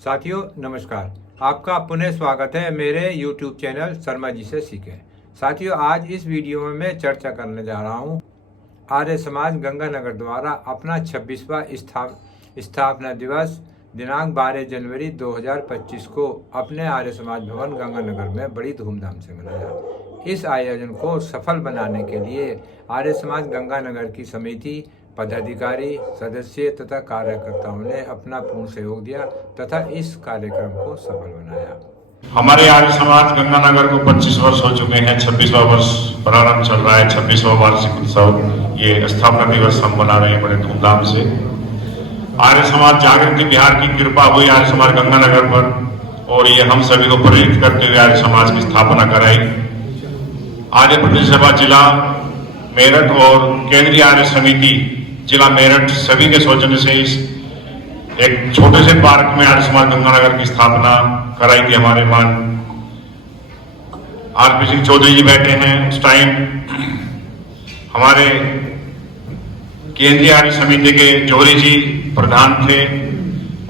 साथियों नमस्कार। आपका पुनः स्वागत है मेरे YouTube चैनल शर्मा जी से सीखें। साथियों आज इस वीडियो में मैं चर्चा करने जा रहा हूँ आर्य समाज गंगानगर द्वारा अपना 26वां स्थापना दिवस दिनांक 12 जनवरी 2025 को अपने आर्य समाज भवन गंगानगर में बड़ी धूमधाम से मनाया। इस आयोजन को सफल बनाने के लिए आर्य समाज गंगानगर की समिति, पदाधिकारी, सदस्य तथा कार्यकर्ताओं ने अपना पूर्ण सहयोग दिया तथा इस कार्यक्रम को सफल बनाया। हमारे आर्य समाज गंगानगर को 25 वर्ष हो चुके हैं। 26वां वर्ष प्रारंभ चल रहा है। 26वां वार्षिक उत्सव, ये स्थापना दिवस हम मना रहे हैं बड़े धूमधाम से। आर्य समाज जागृति बिहार की कृपा हुई आर्य समाज गंगानगर पर, और ये हम सभी को प्रेरित करते हुए आर्य समाज की स्थापना कराई। आर्य प्रदेश सभा जिला मेरठ और केंद्रीय आर्य समिति जिला मेरठ सभी के सौजन्य से इस एक छोटे से पार्क में आर्य समाज गंगानगर की स्थापना कराई थी। हमारे मान आरपी सिंह चौधरी जी बैठे हैं। उस टाइम हमारे केंद्रीय आर्य समिति के जौहरी जी प्रधान थे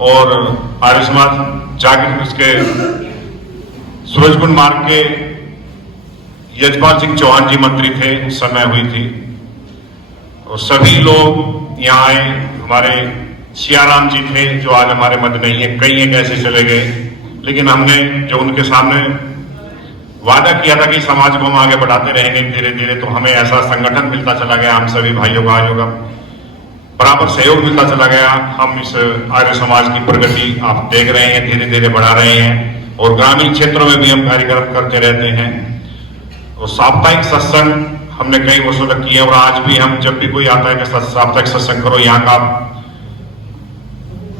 और आर्य समाज जागृत उसके सूरजकुंड मार्ग के यजपाल सिंह चौहान जी मंत्री थे, उस समय हुई थी। और सभी लोग यहाँ आए। हमारे सियाराम जी थे जो आज हमारे मध्य नहीं है, कई एक ऐसे चले गए, लेकिन हमने जो उनके सामने वादा किया था कि समाज को हम आगे बढ़ाते रहेंगे धीरे धीरे, तो हमें ऐसा संगठन मिलता चला गया। हम सभी भाइयों का बराबर सहयोग मिलता चला गया। हम इस आर्य समाज की प्रगति आप देख रहे हैं, धीरे धीरे बढ़ा रहे हैं और ग्रामीण क्षेत्रों में भी हम कार्यक्रम करते रहते हैं। और साप्ताहिक सत्संग हमने कई वर्षों तक किए और आज भी हम जब भी कोई आता है कि साप्ताहिक सत्संग करो यहाँ का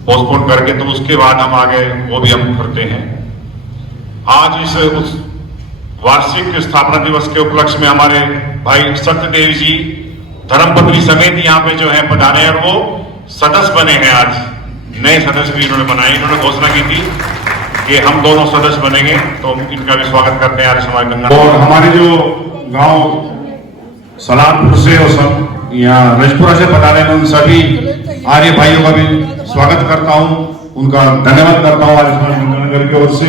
पोस्टपोन करके, तो उसके बाद हम आगे वो भी हम करते हैं। आज इस वार्षिक स्थापना दिवस के उपलक्ष्य में हमारे भाई सत्यदेव जी धर्मपत्नी समेत यहाँ पे जो है पधारे हैं और वो सदस्य बने हैं। आज नए सदस्य भी इन्होंने बनाए। इन्होंने घोषणा की थी कि हम दोनों सदस्य बनेंगे, तो इनका भी स्वागत करते हैं आर्य समाज गंगानगर। और हमारे जो गांव सलामपुर से और सब यहाँ रजपुरा से पधारे हैं, उन सभी आर्य भाइयों का भी स्वागत करता हूँ, उनका धन्यवाद करता हूँ आर्य समाज गंगानगर की ओर से।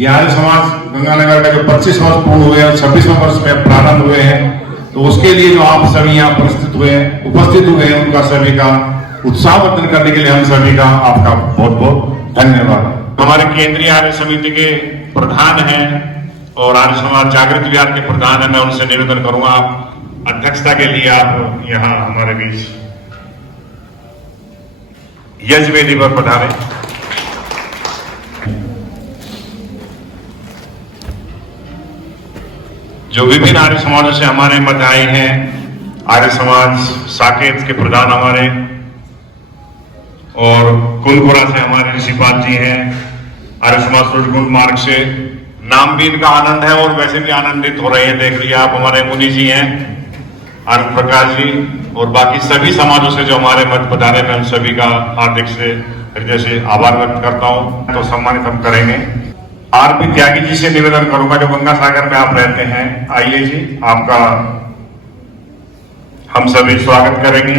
ये आर्य समाज गंगानगर का जो 25 वर्ष पूर्ण हुए और 26वां वर्ष में प्रारंभ हुए हैं, तो उसके लिए जो आप सभी यहाँ उपस्थित हुए हैं, उनका सभी का उत्साहवर्धन करने के लिए हम सभी का आपका बहुत बहुत धन्यवाद। हमारे केंद्रीय आर्य समिति के प्रधान हैं और आर्य समाज जागृत बिहार के प्रधान हैं। मैं उनसे निवेदन करूंगा आप अध्यक्षता के लिए आप यहाँ हमारे बीच यज्ञ वेदी पर पधारे। जो विभिन्न आर्य समाजों से हमारे मध्य आए हैं, आर्य समाज साकेत के प्रधान हमारे और कुलपुरा से हमारे ऋषिपाल जी हैं। आर्य समाज सूरजकुंड मार्ग से नाम भी इनका आनंद है और वैसे भी आनंदित हो रहे हैं। देख लीजिए आप, हमारे मुनि जी हैं आनंद प्रकाश जी, और बाकी सभी समाजों से जो हमारे मध्य पधारे, मैं उन सभी का हार्दिक से हृदय से आभार व्यक्त करता हूं। तो सम्मानित हम करेंगे। आरपी त्यागी जी से निवेदन करूंगा जो गंगा सागर में आप रहते हैं, आइए जी, आपका हम सभी स्वागत करेंगे।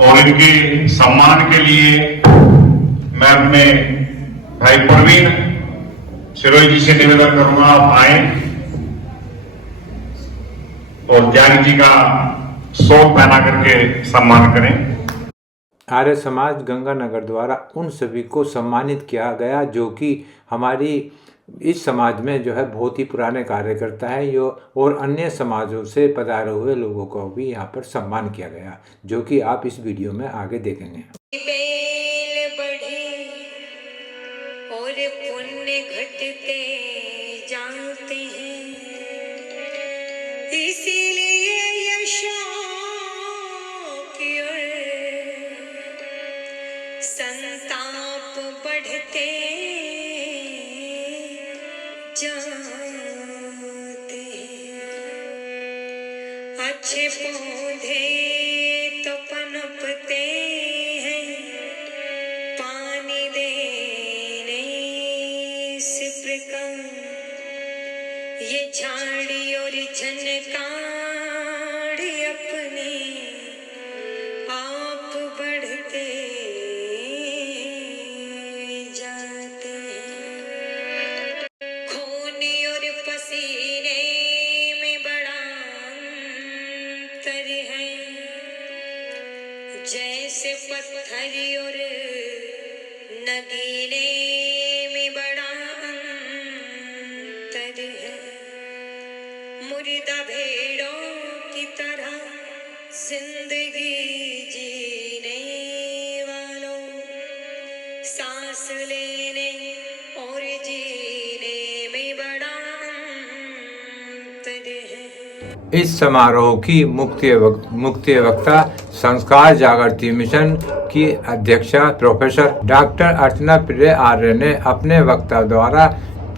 और इनके सम्मान के लिए मैं अपने भाई प्रवीण सिरोही जी से निवेदन करूंगा आप आए और त्यागी जी का शोक पहना करके सम्मान करें। आर्य समाज गंगानगर द्वारा उन सभी को सम्मानित किया गया जो कि हमारी इस समाज में जो है बहुत ही पुराने कार्यकर्ता हैं यो, और अन्य समाजों से पधारे हुए लोगों को भी यहाँ पर सम्मान किया गया, जो कि आप इस वीडियो में आगे देखेंगे। बेल बढ़े और पुण्य घटते जाते हैं, इसीलिए यशों की ओर संताप बढ़ते जाते हैं। अच्छे पौधे तो पनपते हैं, पानी देने से प्रकार ये झाड़ी और झनकार अपने आप बढ़ते जैसे पत्थर और नगीने में बड़ा अंतर है। मुर्दा भेड़ों की तरह जिंदगी जीने वालों, सांस लेने और जीने में बड़ा अंतर है। इस समारोह की मुख्य वक्ता संस्कार जागृति मिशन की अध्यक्षा प्रोफेसर डॉक्टर अर्चना प्रिय आर्य ने अपने वक्ता द्वारा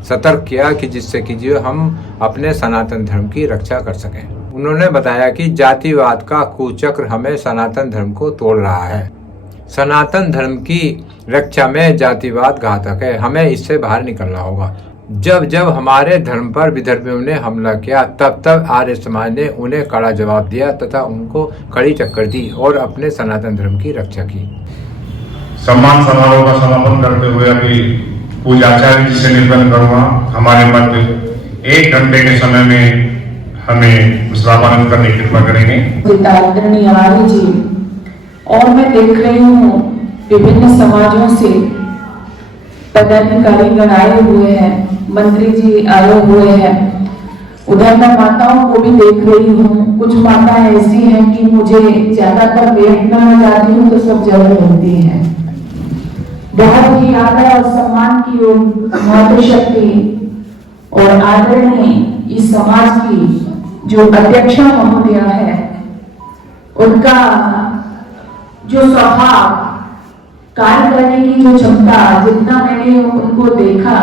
सतर्क किया कि जिससे कि जो हम अपने सनातन धर्म की रक्षा कर सकें। उन्होंने बताया कि जातिवाद का कुचक्र हमें सनातन धर्म को तोड़ रहा है। सनातन धर्म की रक्षा में जातिवाद घातक है, हमें इससे बाहर निकलना होगा। जब जब हमारे धर्म पर विधर्मियों ने हमला किया तब तब आर्य समाज ने उन्हें कड़ा जवाब दिया तथा उनको कड़ी टक्कर दी और अपने सनातन धर्म की रक्षा की। सम्मान समारोह का समापन करते हुए अभी पूजाचार्य जी से निवेदन करूंगा, हमारे मध्य 1 घंटे के समय में हमें मुस्लामानंद करने की कृपा करेंगे। आदरणीय आर्य जी, और मैं देख रही हूँ विभिन्न समाजों से पदाधिकारी आए हुए हैं, मंत्री जी आए हुए हैं। उधर मैं माताओं को भी देख रही हूँ। कुछ माताएं ऐसी हैं कि मुझे ज्यादातर बैठना में जाती हूँ तो सब जगह मिलती हैं। बहुत ही आदर और सम्मान की मातृशक्ति और आदरणीय इस समाज की जो अध्यक्षा महोदया है, उनका जो स्वभाव, कार्य करने की जो क्षमता, जितना मैंने उनको देखा,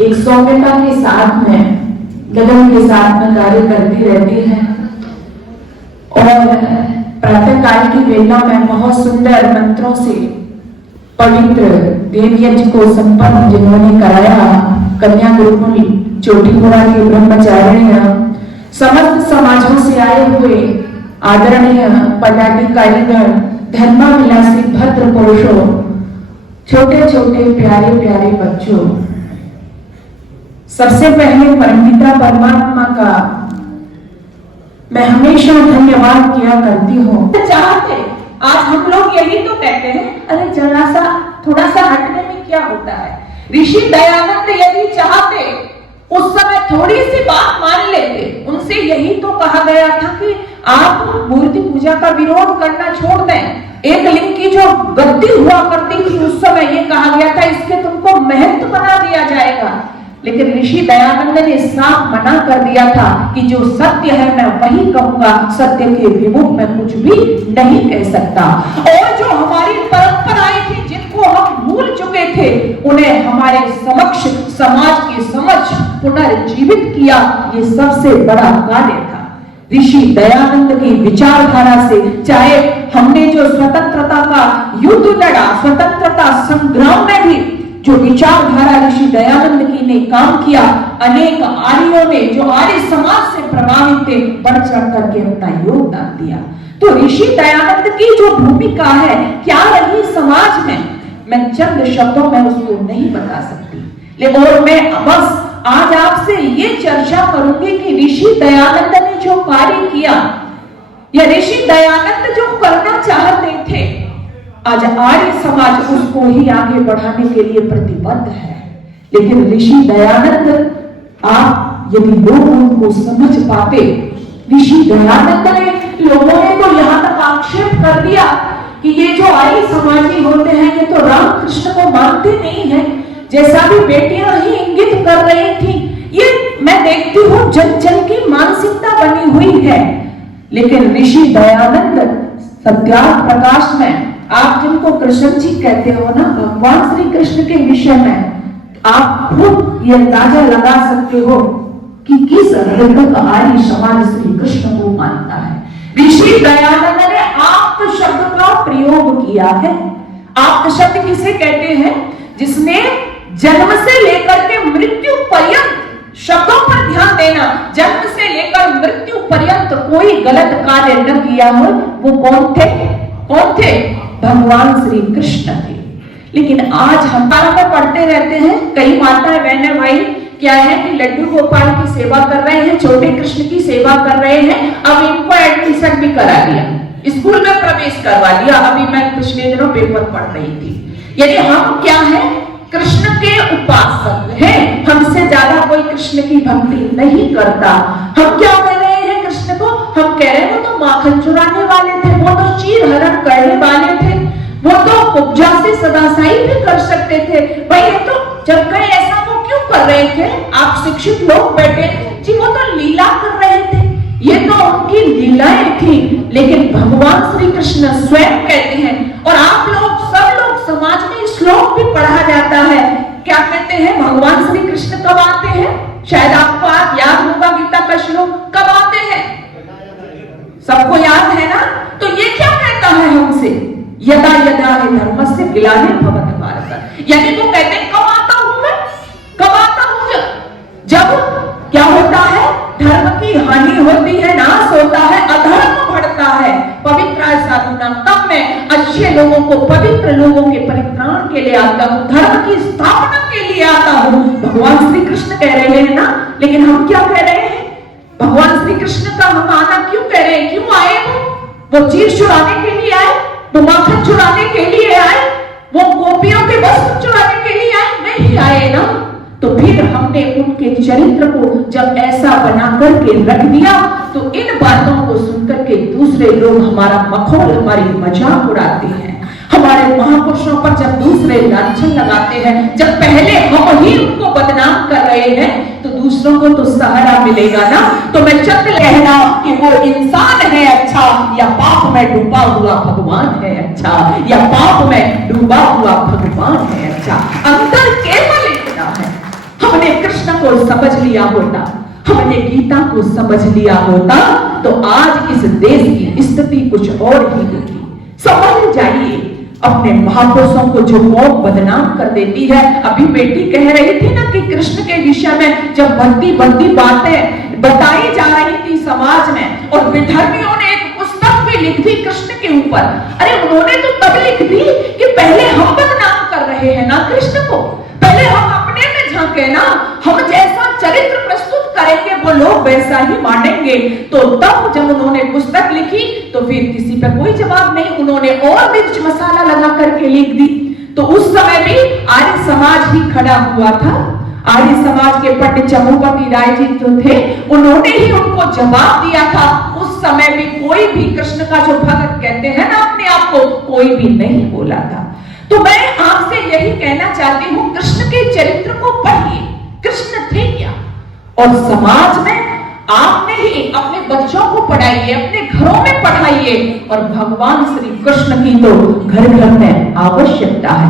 एक सौम्यता के साथ में, लगन के साथ में कार्य करती रहती है। और प्रातः काल की वेला में बहुत सुंदर मंत्रों से पवित्र देवयज्ञ को संपन्न जिन्होंने कराया, कन्या गुरुकुल चोटीपुरा के ब्रह्मचारिणी, समस्त समाजों से आए हुए आदरणीय पदाधिकारीगण, धर्माभिलाषी भद्र पुरुषों, छोटे छोटे प्यारे प्यारे बच्चों, सबसे पहले परमपिता परमात्मा का मैं हमेशा धन्यवाद किया करती हूँ। चाहते आज हम लोग यही तो कहते हैं, अरे जरा सा थोड़ा सा हटने में क्या होता है। ऋषि दयानंद यदि चाहते उस समय थोड़ी सी बात मान लेते। उनसे यही तो कहा गया था कि आप मूर्ति पूजा का विरोध करना छोड़ दें। एक लिंग की जो गद्दी हुआ करती थी उस समय ये कहा गया था इसके तुमको महंत बना दिया जाएगा, लेकिन ऋषि दयानंद ने साफ मना कर दिया था कि जो सत्य है मैं वही कहूंगा, सत्य के विमुख मैं कुछ भी नहीं कह सकता। और जो हमारी परंपराएं थी जिनको हम भूल चुके थे, उन्हें हमारे समक्ष समाज की समझ पुनर्जीवित किया, ये सबसे बड़ा कार्य था। ऋषि दयानंद की विचारधारा से, चाहे हमने जो स्वतंत्रता का युद्ध लड़ा, स्वतंत्रता संग्राम में भी जो विचारधारा ऋषि दयानंद की ने काम किया, अनेक आर्यों ने जो आर्य समाज से प्रभावित थे बढ़ चढ़ करके अपना योगदान दिया। तो ऋषि दयानंद की जो भूमिका है क्या रही समाज में, मैं चंद शब्दों में उसको नहीं बता सकती, लेकिन और मैं बस आज आपसे ये चर्चा करूंगी कि ऋषि दयानंद ने जो कार्य किया या ऋषि दयानंद जो करना चाहते थे, आज आर्य समाज उसको ही आगे बढ़ाने के लिए प्रतिबद्ध है। लेकिन ऋषि दयानंद, आप यदि लोग उनको समझ पाते, ऋषि दयानंद ने, लोगों ने तो यहाँ तक आक्षेप कर दिया कि ये जो आर्य समाजी होते हैं ये तो राम कृष्ण को मानते नहीं है, जैसा भी बेटियां ही इंगित कर रही थी। ये मैं देखती हूँ जन जन की मानसिकता बनी हुई है। लेकिन ऋषि दयानंद सत्यार्थ प्रकाश में, आप जिनको कृष्ण जी कहते हो ना, भगवान श्री कृष्ण के विषय में आप खुद ये अंदाजा लगा सकते हो कि किस हद तक आर्य समाज श्री कृष्ण को मानता है। ऋषि दयानंद ने आप्त शब्द का प्रयोग किया है। आप्त शब्द किसे कहते हैं? जिसने जन्म से लेकर के मृत्यु पर्यंत, शब्दों पर ध्यान देना, जन्म से लेकर मृत्यु पर्यंत कोई गलत कार्य न किया हो, वो कौन थे? कौन थे? भगवान श्री कृष्ण थे। लेकिन आज हम में पढ़ते रहते हैं, कई माताएं बहनें भाई क्या है कि लड्डू गोपाल की सेवा कर रहे हैं, छोटे कृष्ण की सेवा कर रहे हैं, अब इनको एडमिशन भी करा दिया। स्कूल में प्रवेश करवा लिया। अभी मैं पिछले दिनों पेपर पढ़ रही थी। यानी हम क्या है, कृष्ण के उपासक हैं, हमसे ज्यादा कोई कृष्ण की भक्ति नहीं करता। हम क्या कह रहे हैं कृष्ण को, हम कह रहे हैं वो तो माखन चुराने वाले थे, वो तो चीर हरण करने वाले थे, वो तो उपजा से सदासाई भी कर सकते थे। भाई ये तो जब कहे ऐसा वो क्यों कर रहे थे? आप शिक्षित लोग बैठे जी, वो तो लीला कर रहे थे, ये तो उनकी लीलाएं थी। लेकिन भगवान श्री कृष्ण स्वयं कहते हैं, और आप लोग सब लोग समाज में श्लोक भी पढ़ा जाता है, क्या कहते हैं, भगवान श्री कृष्ण कब आते हैं? शायद आपको आज याद होगा गीता का श्लोक कब आते हैं, सबको याद है ना? तो ये क्या कहता है हमसे, यदा यदा हि धर्मस्य ग्लानिर्भवति भारत। यानी वो कहते हैं कब आता हूं मैं, कब आता हूं? जब क्या होता है, धर्म की हानि होती है, नाश होता है, अधर्म बढ़ता है। पवित्र साधुना, तब मैं अच्छे लोगों को, पवित्र लोगों के परित्राण के लिए आता हूँ, धर्म की स्थापना के लिए आता हूँ। भगवान श्री कृष्ण कह रहे हैं ना, लेकिन हम क्या कह रहे हैं, भगवान श्री कृष्ण का हम आना क्यों कह रहे हैं? क्यों आए वो चीर चुराने के लिए आए, वो माखन चुराने के लिए आए, वो गोपियों के वस्त्र चुराने के लिए आए? नहीं आए ना। तो फिर हमने उनके चरित्र को जब ऐसा बना करके रख दिया, तो इन बातों को सुनकर के दूसरे लोग हमारा मखौल, हमारी मजाक उड़ाते हैं। हमारे महापुरुषों पर जब दूसरे लांछन लगाते हैं, जब पहले हम ही उनको बदनाम कर रहे हैं, तो दूसरों को तो सहारा मिलेगा ना। तो मैं चंद कहना कि वो इंसान है अच्छा, या पाप में डूबा हुआ भगवान है अच्छा, या पाप में डूबा हुआ भगवान है अच्छा। अंतर केवल इतना है, हमने कृष्ण को समझ लिया होता, हमने गीता को समझ लिया होता, तो आज इस देश की स्थिति कुछ और ही होती। समझ जाइए, अपने महापुरुषों को जो कौम बदनाम कर देती है। अभी बेटी कह रही थी ना कि कृष्ण के विषय में जब बनती बनती बातें बताई जा रही थी समाज में, और विधर्मियों ने एक पुस्तक भी लिख दी कृष्ण के ऊपर। अरे उन्होंने तो तब लिख दी कि पहले हम बदनाम कर रहे हैं ना कृष्ण को, पहले हम अपने में झांके ना, हम जैसा चरित्र प्रस्तुत करेंगे वो लोग वैसा ही मानेंगे। तो तब जब उन्होंने पुस्तक लिखी तो फिर किसी पे कोई जवाब नहीं, उन्होंने और मिर्च मसाला लगा करके लिख दी। तो उस समय भी आर्य समाज ही खड़ा हुआ था। आर्य समाज के पंडित चमुपति राय जी जो थे, उन्होंने ही उनको जवाब दिया था। उस समय भी कोई भी कृष्ण का जो भक्त कहते हैं ना अपने आप को, कोई भी नहीं बोला था। तो मैं आपसे यही कहना चाहती हूँ, कृष्ण के चरित्र को पढ़िए, कृष्ण थे क्या, और समाज में आपने ही अपने बच्चों को पढ़ाइए, अपने घरों में पढ़ाइए। और भगवान श्री कृष्ण की तो घर घर में आवश्यकता है।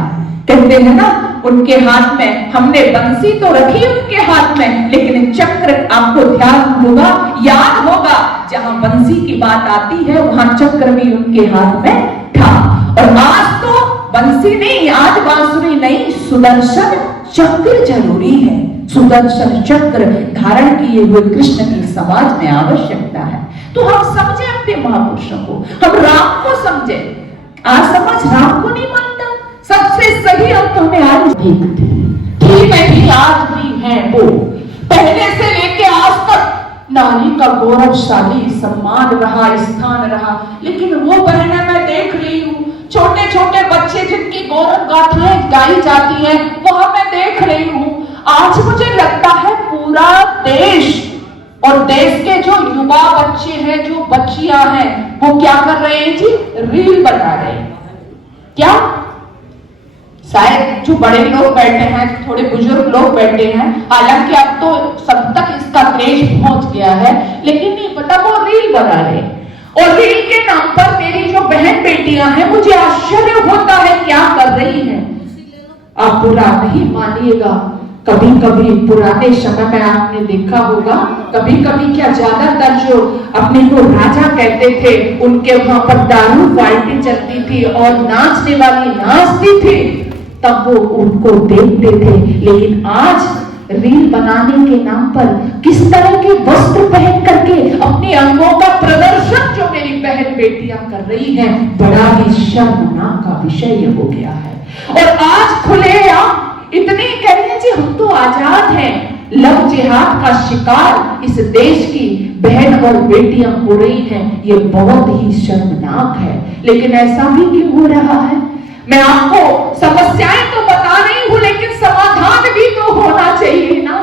कहते हैं ना, उनके हाथ में, हमने बंसी तो रखी उनके हाथ में, लेकिन चक्र, आपको ध्यान होगा, याद होगा, जहां बंसी की बात आती है वहां चक्र भी उनके हाथ में था। और आज तो बंसी नहीं, आज बांसुरी नहीं, सुदर्शन चक्र जरूरी है। सुदर्शन चक्र धारण किए हुए कृष्ण की समाज में आवश्यकता है। तो हम समझे अपने महापुरुषों को, हम राम को समझे। आज समाज राम को नहीं मानता। सबसे सही अर्थ हमें आज ठीक है, भी आज भी है वो, पहले से लेके आज तक नारी का गौरवशाली सम्मान रहा, स्थान रहा। लेकिन वो बहनें मैं देख रही हूँ, छोटे छोटे बच्चे जिनकी गौरव गाथाएं गाई जाती हैं, वह मैं देख रही हूँ। आज मुझे लगता है पूरा देश और देश के जो युवा बच्चे हैं, जो बच्चियां हैं, वो क्या कर रहे हैं जी, रील बना रहे हैं। क्या शायद जो बड़े लोग बैठे हैं, थोड़े बुजुर्ग लोग बैठे हैं, हालांकि अब तो सब तक इसका क्रेज पहुंच गया है, लेकिन नहीं पता वो रील बना रहे हैं। और रील के नाम पर मेरी जो बहन बेटियां हैं, मुझे आश्चर्य होता है क्या कर रही हैं। आप बुरा नहीं मानिएगा, कभी कभी पुराने समय में आपने देखा होगा, कभी कभी क्या ज्यादातर जो अपने को राजा कहते थे, उनके वहां पर दारू पार्टी चलती थी और नाचने वाली नाचती थी, तब वो उनको देखते थे। लेकिन आज रील बनाने के नाम पर किस तरह के वस्त्र पहन करके अपने अंगों का प्रदर्शन जो मेरी बहन बेटियां कर रही हैं, बड़ा ही शर्मनाक का विषय हो गया है। और आज खुलेआम इतनी कह रही है जी हम तो आजाद हैं। लव जिहाद का शिकार इस देश की बहन और बेटियां हो रही हैं, ये बहुत ही शर्मनाक है। लेकिन ऐसा भी क्यों हो रहा है? मैं आपको समस्याएं तो बता रही हूं, लेकिन समाधान भी तो होना चाहिए ना।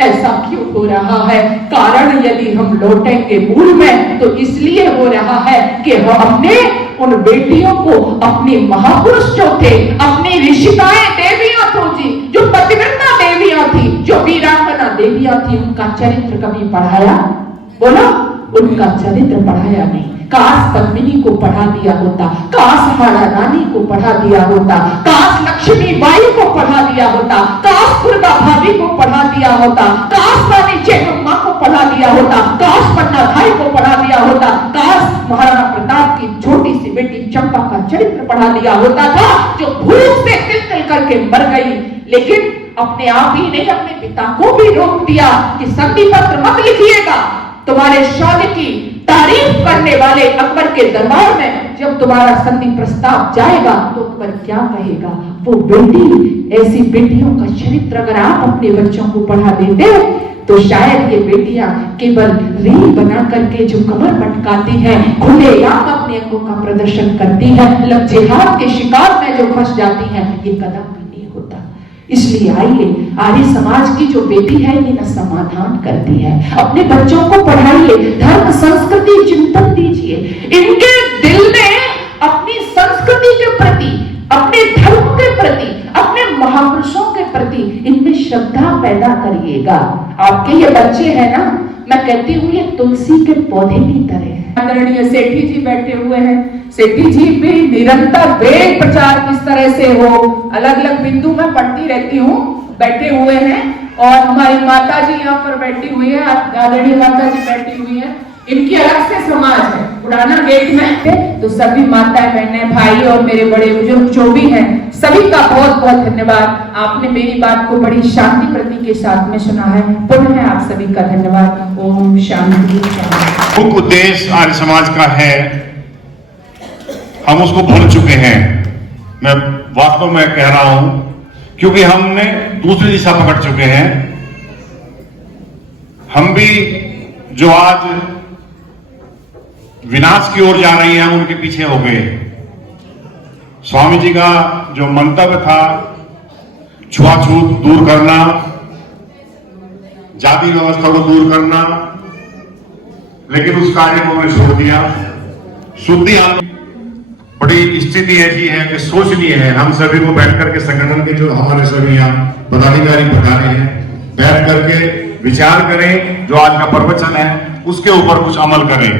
ऐसा क्यों हो रहा है? कारण यदि हम लौटेंगे मूल में तो इसलिए हो रहा है कि हम अपने उन बेटियों को, अपने महापुरुष जो थे, अपनी ऋषिकाएं देवियां थी, जो पतिव्रता देवियां थी, जो वीरांगना देवियां थी, उनका चरित्र कभी पढ़ाया? बोलो, उनका चरित्र पढ़ाया नहीं। काश पद्मिनी को पढ़ा दिया होता, काश हाड़ा रानी को पढ़ा दिया होता, काश लक्ष्मी बाई को पढ़ा दिया होता, काश दुर्गा भाभी को पढ़ा दिया होता, काश रानी चेन्नम्मा को पढ़ा दिया होता, काश पन्ना भाई को पढ़ा दिया होता, काश महाराणा प्रताप की छोटी सी बेटी चंपा का चरित्र पढ़ा दिया होता था, जो भूख से तिल करके मर गई। लेकिन अपने आप ही नहीं, अपने पिता को भी रोक दिया कि संधि पत्र मत लिखिएगा। तुम्हारे शौर्य की तारीफ करने वाले अकबर के दरबार में जब तुम्हारा संधि प्रस्ताव जाएगा तो अकबर क्या कहेगा? वो बेटी, ऐसी बेटियों का चरित्र अगर आप अपने बच्चों को पढ़ा देते तो शायद ये बेटियां केवल रील बना करके जो कमर मटकाती हैं, खुलेआम अपने अंगों का प्रदर्शन करती हैं, लज्जेहात के शिकार में जो फंस जाती हैं, ये कदम भी नहीं होता। इसलिए आइए, आर्य समाज की जो बेटी है ये न समाधान करती है। अपने बच्चों को पढ़ाइए, धर्म संस्कृति चिंतन दीजिए, इनके दिल में अपनी संस्कृति के प्रति, अपने धर्म के प्रति, अपने महापुरुषों के प्रति इनमें श्रद्धा पैदा करिएगा। आपके ये बच्चे हैं ना, मैं कहती हूँ ये तुलसी के पौधे की तरह है। आदरणीय सेठी जी बैठे हुए हैं, सेठी जी भी निरंतर वेद प्रचार किस तरह से हो, अलग अलग बिंदु में पढ़ती रहती हूँ, बैठे हुए हैं। और हमारी माता जी यहाँ पर बैठी हुई है, आदरणीय माता जी बैठी हुई है। इनकी अलग से समाज है पुराना गेट में, तो सभी माताएं, बहनें, भाई और मेरे बड़े बुजुर्ग जो भी हैं, सभी का बहुत बहुत धन्यवाद। आपने मेरी बात को बड़ी शांति प्रति के साथ में सुना है। पुनः आप सभी का धन्यवाद। ओम शांति। मुख्य उद्देश्य आर्य समाज का है, हम उसको भूल चुके हैं। मैं वास्तव में कह रहा हूं, क्योंकि हमने दूसरी दिशा पकड़ चुके हैं। हम भी जो आज विनाश की ओर जा रही हैं, उनके पीछे हो गए। स्वामी जी का जो मंतव्य था, छुआछूत दूर करना, जाति व्यवस्था को दूर करना, लेकिन उस कार्य को हमने छोड़ दिया। शुद्धि आंदोलन बड़ी स्थिति ऐसी है कि सोचनी है हम सभी को बैठ करके, संगठन के जो हमारे सभी यहाँ पदाधिकारी पधारे हैं, बैठ करके विचार करें, जो आज का प्रवचन है उसके ऊपर कुछ अमल करें।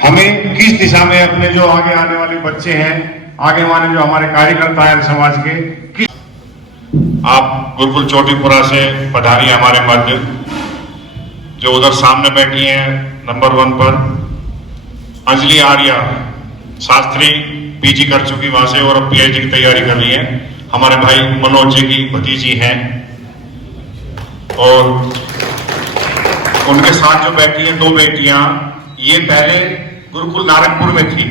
हमें किस दिशा में अपने जो आगे आने वाले बच्चे हैं, आगे वाले जो हमारे कार्यकर्ता हैं समाज के, आप गुरुकुल चोटीपुरा से पधारी हमारे मध्य, जो उधर सामने बैठी हैं नंबर 1 पर अंजलि आर्या शास्त्री, पीजी कर चुकी वहां से और अब पीएचडी की तैयारी कर रही है। हमारे भाई मनोज जी की भतीजी हैं, और उनके साथ जो बैठी हैं 2 बेटियां, ये पहले गुरुकुल नारंगपुर में थी,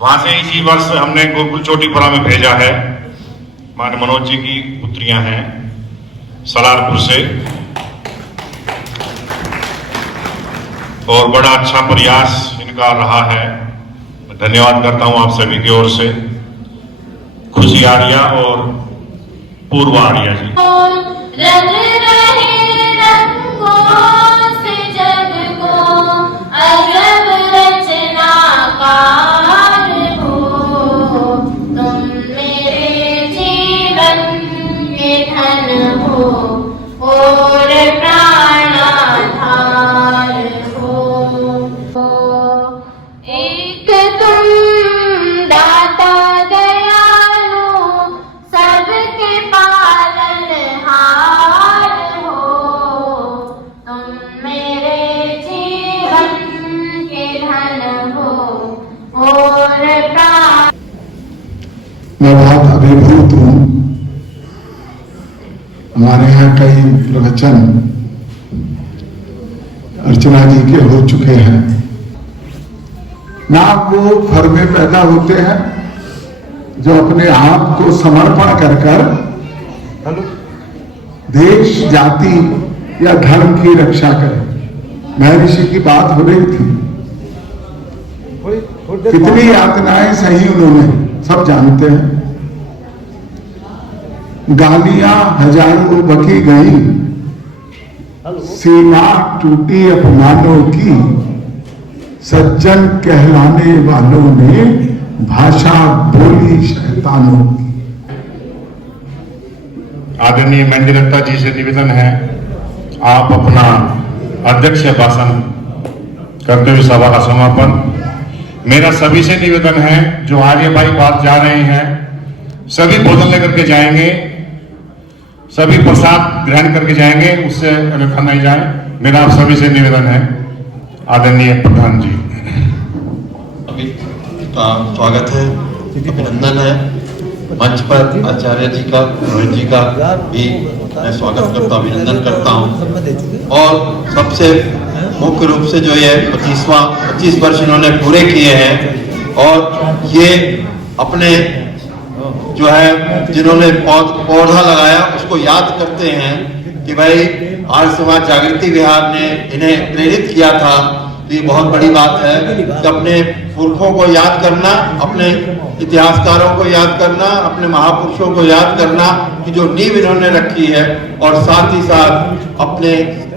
वहां से इसी वर्ष हमने गुरुकुल चोटीपुरा में भेजा है। हमारे मनोज जी की पुत्रियां हैं सलारपुर से, और बड़ा अच्छा प्रयास इनका रहा है। मैं धन्यवाद करता हूं आप सभी की ओर से। खुशी आर्या और पूर्व आर्या जी। मैं बहुत अभिभूत हूँ। हमारे यहाँ कई प्रवचन अर्चना जी के हो चुके हैं। ना वो फर्मे पैदा होते हैं जो अपने आप को समर्पण कर कर देश, जाति या धर्म की रक्षा करें। महर्षि की बात हो रही थी, कितनी यातनाएं सही उन्होंने, सब जानते हैं। गालियां हजारों बकी गई, सीमा टूटी अपमानों की, सज्जन कहलाने वालों ने भाषा बोली शैतानों की। आदरणीय मेहंदी दत्ता जी से निवेदन है, आप अपना अध्यक्ष भाषण करते हुए सभा का समापन। मेरा सभी से निवेदन है, जो आर्य भाई बात जा रहे हैं, सभी भोजन लेकर के जाएंगे, सभी प्रसाद ग्रहण करके जाएंगे, उससे अन्यथा नहीं जाए। मेरा आप सभी से निवेदन है। आदरणीय प्रधान जी अभी का स्वागत है, अभिनंदन है। मंच पर आचार्य जी का, रोहित जी का भी मैं स्वागत करता हूँ, अभिनंदन करता हूँ। और सबसे मुख्य रूप से जो ये 25 वर्ष इन्होंने पूरे किए हैं, और ये अपने जो है जिन्होंने पौधा लगाया उसको याद करते हैं कि भाई आर्य समाज जागृति विहार ने इन्हें प्रेरित किया था। तो ये बहुत बड़ी बात है कि अपने पुरखों को याद करना, अपने इतिहासकारों को याद करना, अपने महापुरुषों को याद करना कि जो नींव इन्होंने रखी है, और साथ ही साथ अपने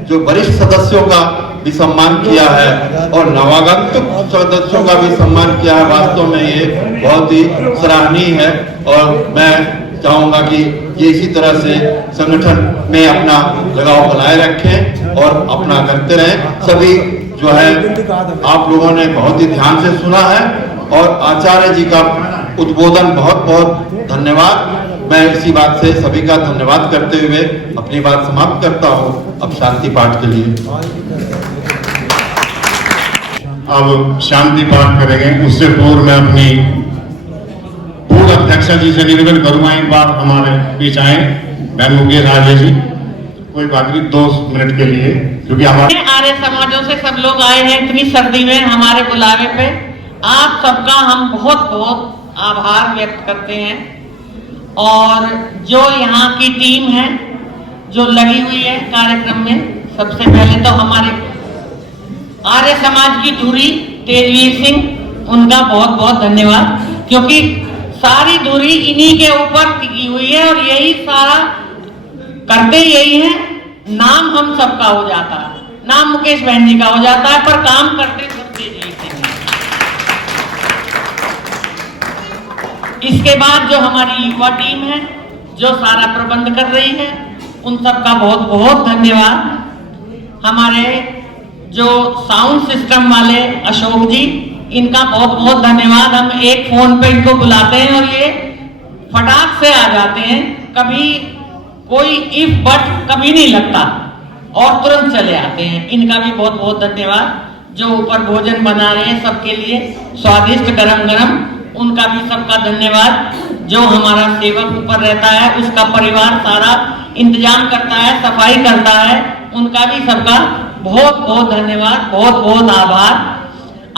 जो वरिष्ठ सदस्यों का भी सम्मान किया है और नवागंतुक सदस्यों का भी सम्मान किया है। वास्तव में ये बहुत ही सराहनीय है, और मैं चाहूंगा कि ये इसी तरह से संगठन में अपना लगाव बनाए रखें और अपना करते रहें। सभी जो है आप लोगों ने बहुत ही ध्यान से सुना है, और आचार्य जी का उद्बोधन बहुत बहुत धन्यवाद। मैं इसी बात से सभी का धन्यवाद करते हुए अपनी बात समाप्त करता हूँ। अब शांति पाठ के लिए अब शांति पाठ करेंगे। उससे पूर्व मैं अपनी पूर्व अध्यक्षा जी से निवेदन करूंगा, एक बार हमारे बीच आए मैम मुकेश आर्य जी, कोई बात नहीं, 2 मिनट के लिए, क्योंकि हमारे आर्य समाजों से सब लोग आए हैं इतनी सर्दी में हमारे बुलावे पे। आप सबका हम बहुत बहुत आभार व्यक्त करते हैं। और जो यहाँ की टीम है जो लगी हुई है कार्यक्रम में, सबसे पहले तो हमारे आर्य समाज की धुरी तेजवीर सिंह, उनका बहुत बहुत धन्यवाद, क्योंकि सारी धुरी इन्हीं के ऊपर टिकी हुई है और यही सारा करते यही है। नाम हम सबका हो जाता है, नाम मुकेश बहन जी का हो जाता है, पर काम करते सब तेजवीर सिंह। इसके बाद जो हमारी युवा टीम है जो सारा प्रबंध कर रही है, उन सबका बहुत बहुत धन्यवाद। हमारे जो साउंड सिस्टम वाले अशोक जी, इनका बहुत बहुत धन्यवाद। हम एक फोन पे इनको बुलाते हैं और ये फटाक से आ जाते हैं, कभी कोई इफ बट कभी नहीं लगता और तुरंत चले आते हैं। इनका भी बहुत बहुत धन्यवाद। जो ऊपर भोजन बना रहे हैं सबके लिए स्वादिष्ट गरम गरम, उनका भी सबका धन्यवाद। जो हमारा सेवक ऊपर रहता है, उसका परिवार सारा इंतजाम करता है, सफाई करता है, उनका भी सबका बहुत बहुत धन्यवाद, बहुत बहुत आभार।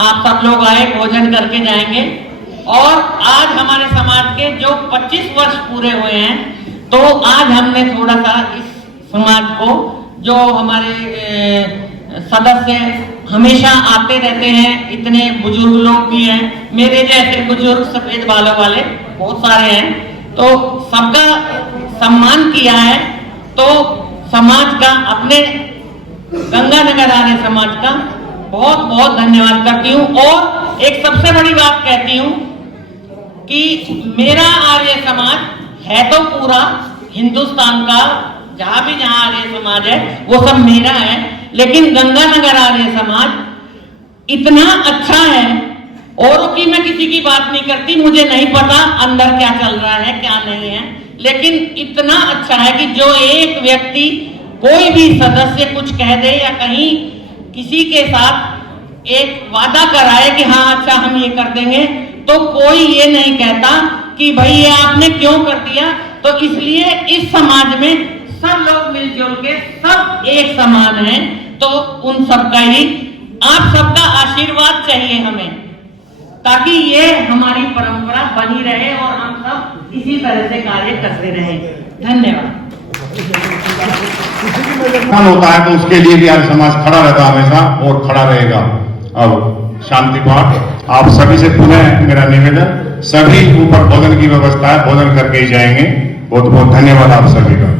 आप सब लोग आए, भोजन करके जाएंगे। और आज हमारे समाज के जो 25 वर्ष पूरे हुए हैं, तो आज हमने थोड़ा सा इस समाज को, जो हमारे सदस्य हमेशा आते रहते हैं, इतने बुजुर्ग लोग भी हैं, मेरे जैसे बुजुर्ग सफेद बालों वाले बहुत सारे हैं, तो सबका सम्मान किया है। तो समाज का, अपने गंगानगर आर्य समाज का बहुत बहुत धन्यवाद करती हूँ। और एक सबसे बड़ी बात कहती हूँ कि मेरा आर्य समाज है तो पूरा हिंदुस्तान का, जहां भी जहां आर्य समाज है वो सब मेरा है, लेकिन गंगानगर आर्य समाज इतना अच्छा है। औरों की मैं किसी की बात नहीं करती, मुझे नहीं पता अंदर क्या चल रहा है क्या नहीं है, लेकिन इतना अच्छा है कि जो एक व्यक्ति, कोई भी सदस्य कुछ कह दे या कहीं किसी के साथ एक वादा कराए कि हाँ अच्छा हम ये कर देंगे, तो कोई ये नहीं कहता कि भाई ये आपने क्यों कर दिया। तो इसलिए इस समाज में सब लोग मिलजुल के सब एक समान हैं। तो उन सबका ही, आप सबका आशीर्वाद चाहिए हमें, ताकि ये हमारी परंपरा बनी रहे और हम सब इसी तरह से कार्य करते रहें। धन्यवाद। होता है तो उसके लिए भी आर्य समाज खड़ा रहता हमेशा और खड़ा रहेगा। अब शांति पाठ आप सभी से पुनः मेरा निवेदन, सभी ऊपर भोजन की व्यवस्था है, भोजन करके ही जाएंगे। बहुत बहुत धन्यवाद आप सभी का।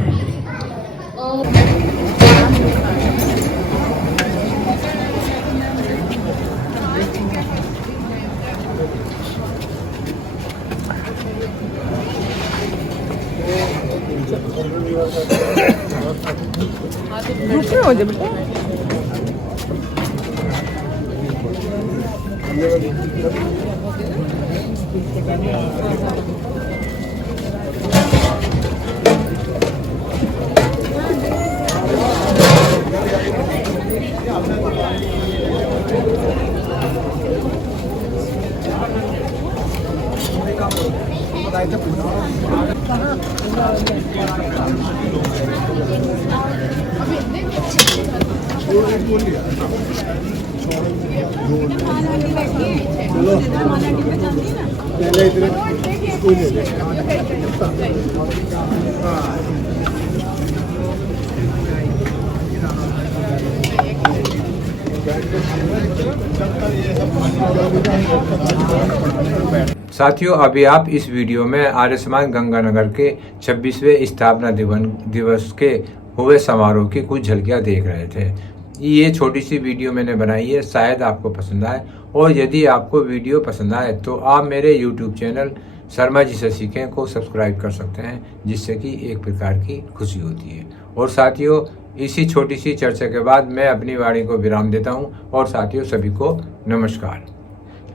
साथियों, अभी आप इस वीडियो में आर्य समाज गंगानगर के 26वें स्थापना दिवस के हुए समारोह की कुछ झलकियां देख रहे थे। ये छोटी सी वीडियो मैंने बनाई है, शायद आपको पसंद आए। और यदि आपको वीडियो पसंद आए तो आप मेरे YouTube चैनल शर्मा जी से सीखें को सब्सक्राइब कर सकते हैं, जिससे कि एक प्रकार की खुशी होती है। और साथियों, इसी छोटी सी चर्चा के बाद मैं अपनी वाणी को विराम देता हूँ और साथियों सभी को नमस्कार।